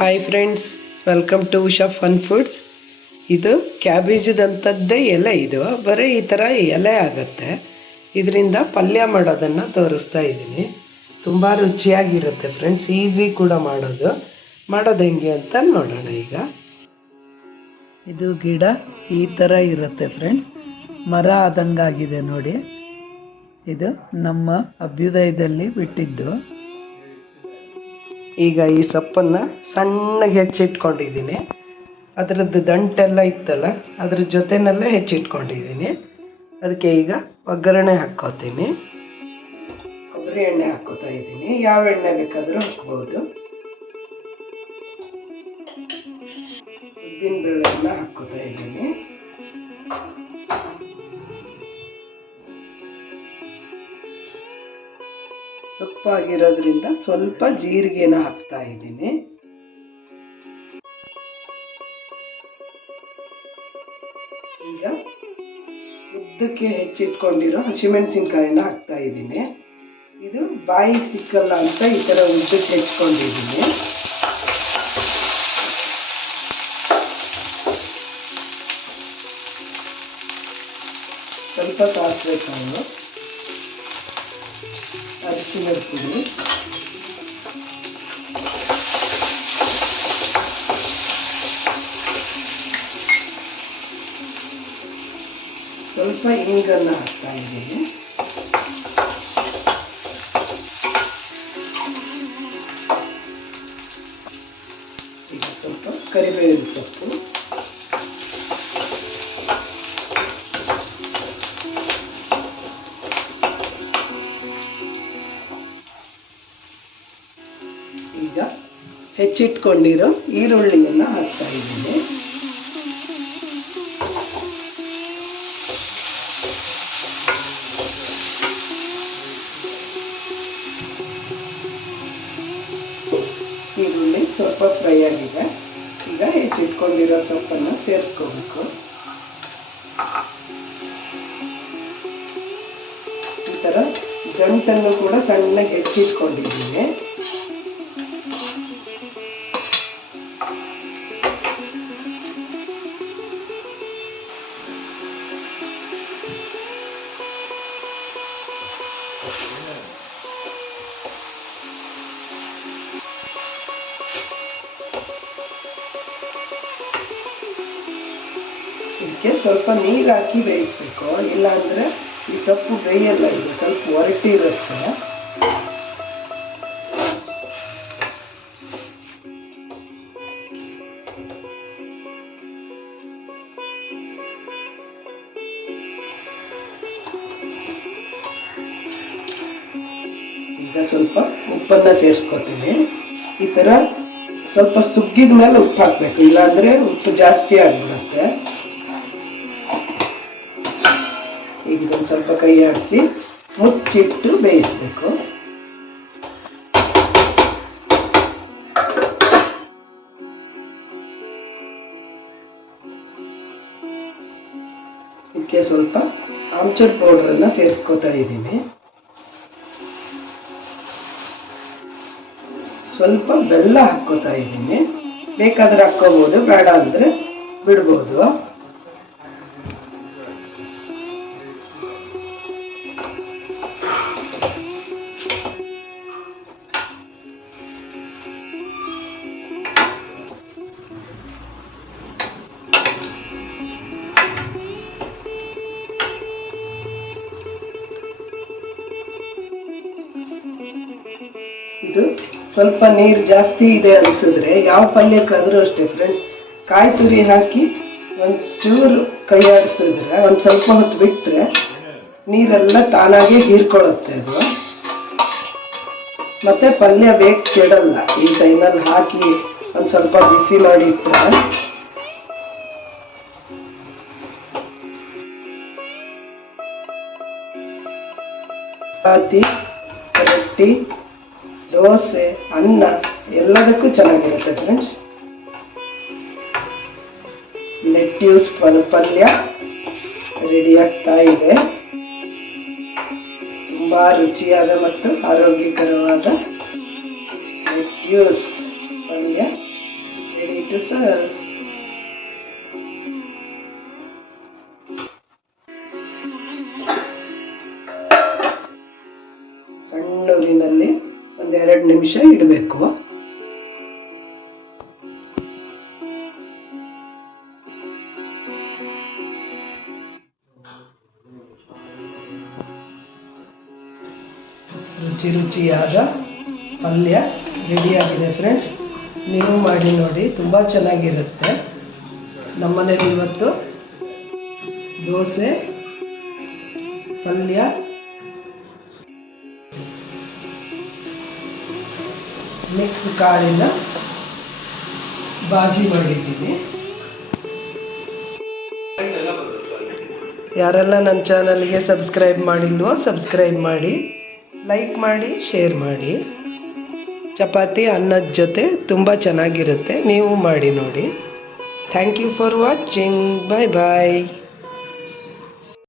Hi friends, welcome to Usha fun foods. ಇದು ಕ್ಯಾಬೇಜದಂಥದ್ದೇ ಎಲೆ. ಇದು ಬರೀ ಈ ಥರ ಎಲೆ ಆಗುತ್ತೆ. ಇದರಿಂದ ಪಲ್ಯ ಮಾಡೋದನ್ನು ತೋರಿಸ್ತಾ ಇದ್ದೀನಿ. ತುಂಬ ರುಚಿಯಾಗಿರುತ್ತೆ ಫ್ರೆಂಡ್ಸ್, ಈಸಿ ಕೂಡ ಮಾಡೋದು ಹೆಂಗೆ ಅಂತ ನೋಡೋಣ. ಈಗ ಇದು ಗಿಡ ಈ ಥರ ಇರುತ್ತೆ ಫ್ರೆಂಡ್ಸ್, ಮರ ಆದಂಗಾಗಿದೆ ನೋಡಿ. ಇದು ನಮ್ಮ ಅಭ್ಯುದಯದಲ್ಲಿ ಬಿಟ್ಟಿದ್ದು. ಈಗ ಈ ಸೊಪ್ಪನ್ನು ಸಣ್ಣಗೆ ಹೆಚ್ಚಿಟ್ಕೊಂಡಿದ್ದೀನಿ. ಅದರದ್ದು ದಂಟೆಲ್ಲ ಇತ್ತಲ್ಲ, ಅದ್ರ ಜೊತೆನಲ್ಲೇ ಹೆಚ್ಚಿಟ್ಕೊಂಡಿದ್ದೀನಿ. ಅದಕ್ಕೆ ಈಗ ಒಗ್ಗರಣೆ ಹಾಕ್ಕೋತೀನಿ. ಕೊಬ್ಬರಿ ಎಣ್ಣೆ ಹಾಕ್ಕೋತಾ ಇದ್ದೀನಿ. ಯಾವ ಎಣ್ಣೆ ಬೇಕಾದರೂ ಹಾಕ್ಬೋದು. ಉದ್ದಿನ ಬೇಳೆಲ್ಲ ಹಾಕ್ಕೋತಾ ಇದ್ದೀನಿ. ಸೊಪ್ಪಾಗಿರೋದ್ರಿಂದ ಸ್ವಲ್ಪ ಜೀರಿಗೆನ ಹಾಕ್ತಾ ಇದ್ದೀನಿ. ಈಗ ಉದ್ದಕ್ಕೆ ಹೆಚ್ಚಿಟ್ಕೊಂಡಿರೋ ಹಸಿಮೆಣಸಿನ್ಕಾಯಿನ ಹಾಕ್ತಾ ಇದ್ದೀನಿ. ಇದು ಬಾಯಿಗೆ ಸಿಕ್ಕಲ್ಲ ಅಂತ ಈ ಥರ ಉದ್ದಕ್ಕೆ ಹೆಚ್ಕೊಂಡಿದ್ದೀನಿ. ಸ್ವಲ್ಪ ಸಾಸಿವೆ ಕಾಳು, ಅರಿಶಿಣದ ಪುಡಿ, ಸ್ವಲ್ಪ ಇಂಗನ್ನು ಹಾಕ್ತಾ ಇದ್ದೀನಿ. ಈಗ ಸ್ವಲ್ಪ ಕರಿಬೇವಿನ ಸೊಪ್ಪು, ಈಗ ಹೆಚ್ಚಿಟ್ಕೊಂಡಿರೋ ಈರುಳ್ಳಿಯನ್ನು ಹಾಕ್ತಾ ಇದ್ದೀನಿ. ಈರುಳ್ಳಿ ಸ್ವಲ್ಪ ಫ್ರೈ ಆಗಿದೆ. ಈಗ ಹೆಚ್ಚಿಟ್ಕೊಂಡಿರೋ ಸೊಪ್ಪನ್ನು ಸೇರಿಸ್ಕೋಬೇಕು. ಈ ಥರ ಗಂಟನ್ನು ಕೂಡ ಸಣ್ಣಗೆ ಹೆಚ್ಚಿಟ್ಕೊಂಡಿದ್ದೀನಿ. ಇದಕ್ಕೆ ಸ್ವಲ್ಪ ನೀರು ಹಾಕಿ ಬೇಯಿಸ್ಬೇಕು, ಇಲ್ಲಾಂದರೆ ಈ ಸೊಪ್ಪು ಬೇಯಲ್ಲ. ಇದು ಸ್ವಲ್ಪ ಒರಟಿರುತ್ತೆ. ಈಗ ಸ್ವಲ್ಪ ಉಪ್ಪನ್ನು ಸೇರಿಸ್ಕೊತೀನಿ. ಈ ಥರ ಸ್ವಲ್ಪ ಸುಗ್ಗಿದ ಮೇಲೆ ಉಪ್ಪು ಹಾಕಬೇಕು, ಇಲ್ಲಾಂದರೆ ಉಪ್ಪು ಜಾಸ್ತಿ ಆಗಿಬಿಡುತ್ತೆ. ಈಗ ಇದನ್ನು ಸ್ವಲ್ಪ ಕೈ ಆಡಿಸಿ ಮುಚ್ಚಿಟ್ಟು ಬೇಯಿಸಬೇಕು. ಇದಕ್ಕೆ ಸ್ವಲ್ಪ ಆಮ್ಚೂರ್ ಪೌಡ್ರನ್ನು ಸೇರಿಸ್ಕೊತಾ ಇದ್ದೀನಿ. ಸ್ವಲ್ಪ ಬೆಲ್ಲ ಹಾಕ್ಕೋತಾ ಇದ್ದೀನಿ. ಬೇಕಾದ್ರೆ ಹಾಕ್ಕೋಬೋದು, ಬೇಡ ಅಂದರೆ ಬಿಡ್ಬೋದು. ಇದು ಸ್ವಲ್ಪ ನೀರು ಜಾಸ್ತಿ ಇದೆ ಅನಿಸಿದ್ರೆ ಯಾವ ಪಲ್ಯಕ್ಕಾದರೂ ಅಷ್ಟೇ ಫ್ರೆಂಡ್ಸ್, ಕಾಯಿ ತುರಿ ಹಾಕಿ ಒಂಚೂರು ಕೈ ಆಡಿಸಿದ್ರೆ ಒಂದು ಸ್ವಲ್ಪ ಹೊತ್ತು ಬಿಟ್ಟರೆ ನೀರೆಲ್ಲ ತಾನಾಗೆ ಹೀರ್ಕೊಳ್ಳುತ್ತೆ ಅದು. ಮತ್ತೆ ಪಲ್ಯ ಬೇಗ ಕೆಡಲ್ಲ. ಈ ಟೈಮಲ್ಲಿ ಹಾಕಿ ಒಂದು ಸ್ವಲ್ಪ ಬಿಸಿ ಮಾಡಿ ಇಟ್ಟರೆ ಚಪಾತಿ, ರೊಟ್ಟಿ, ದೋಸೆ, ಅನ್ನ ಎಲ್ಲದಕ್ಕೂ ಚೆನ್ನಾಗಿರುತ್ತೆ ಫ್ರೆಂಡ್ಸ್. ಲೆಟ್ಯೂಸ್ ಪಲ್ಯ ರೆಡಿ ಆಗ್ತಾ ಇದೆ. ತುಂಬ ರುಚಿಯಾದ ಮತ್ತು ಆರೋಗ್ಯಕರವಾದ ಲೆಟ್ಯೂಸ್ ಪಲ್ಯ to serve. ಸಣ್ಣ ಉರಿನಲ್ಲಿ 1-2 ನಿಮಿಷ ಇಡಬೇಕು. ರುಚಿಯಾದ ಪಲ್ಯ ರೆಡಿಯಾಗಿದೆ ಫ್ರೆಂಡ್ಸ್. ನೀವು ಮಾಡಿ ನೋಡಿ, ತುಂಬ ಚೆನ್ನಾಗಿರುತ್ತೆ. ನಮ್ಮನೇಲಿ ಇವತ್ತು ದೋಸೆ, ಪಲ್ಯ, ಮಿಕ್ಸ್ ಕಾಳಿನ ಬಾಜಿ ಮಾಡಿದ್ದೀನಿ. ಯಾರೆಲ್ಲ ನನ್ನ ಚಾನಲ್ಗೆ ಸಬ್ಸ್ಕ್ರೈಬ್ ಮಾಡಿಲ್ವೋ ಸಬ್ಸ್ಕ್ರೈಬ್ ಮಾಡಿ, ಲೈಕ್ ಮಾಡಿ, ಶೇರ್ ಮಾಡಿ. ಚಪಾತಿ ಅನ್ನದ ಜೊತೆ ತುಂಬ ಚೆನ್ನಾಗಿರುತ್ತೆ. ನೀವು ಮಾಡಿ ನೋಡಿ. Thank you for watching. Bye bye.